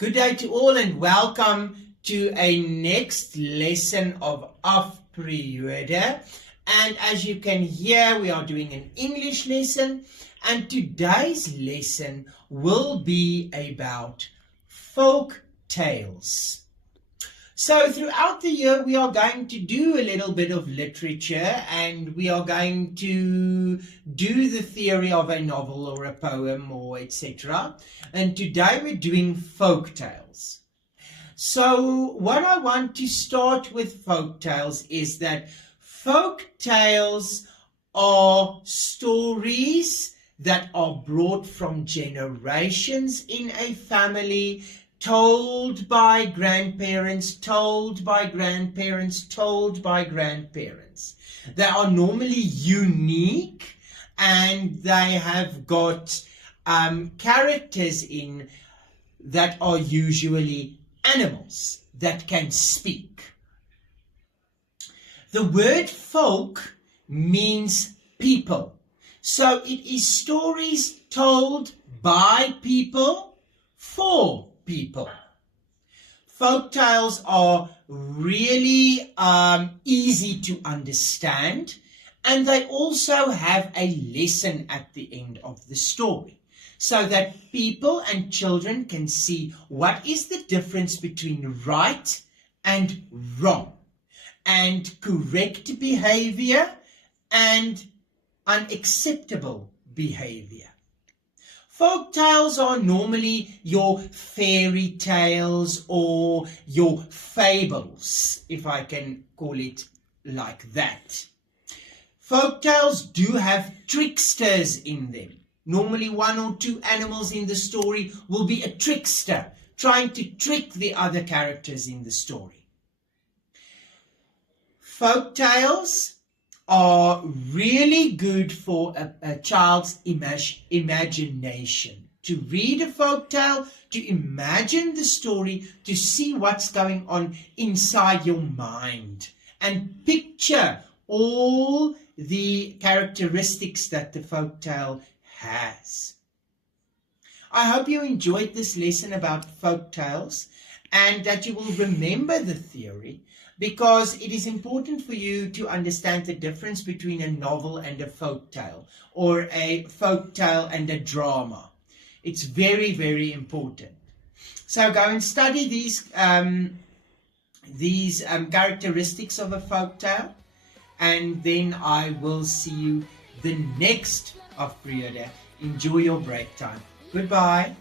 Good day to all and welcome to a next lesson of Afperiode. And as you can hear, we are doing an English lesson, and today's lesson will be about folk tales. So throughout the year, we are going to do a little bit of literature, and we are going to do the theory of a novel or a poem or etc. And today we're doing folk tales. So what I want to start with folk tales is that folk tales are stories that are brought from generations in a family, told by grandparents, told by grandparents, told by grandparents. They are normally unique, and they have got characters in that are usually animals that can speak. The word folk means people. So it is stories told by people for people. Folk tales are really easy to understand, and they also have a lesson at the end of the story, so that people and children can see what is the difference between right and wrong, and correct behavior and unacceptable behavior. Folk tales are normally your fairy tales or your fables, if I can call it like that. Folk tales do have tricksters in them. Normally one or two animals in the story will be a trickster, trying to trick the other characters in the story. Folk tales are really good for a child's imagination. To read a folk tale, to imagine the story, to see what's going on inside your mind, and picture all the characteristics that the folk tale has. I hope you enjoyed this lesson about folk tales, and that you will remember the theory, because it is important for you to understand the difference between a novel and a folk tale, or a folk tale and a drama. It's very, very important. So go and study these characteristics of a folk tale, and then I will see you the next Afperiode. Enjoy your break time. Goodbye.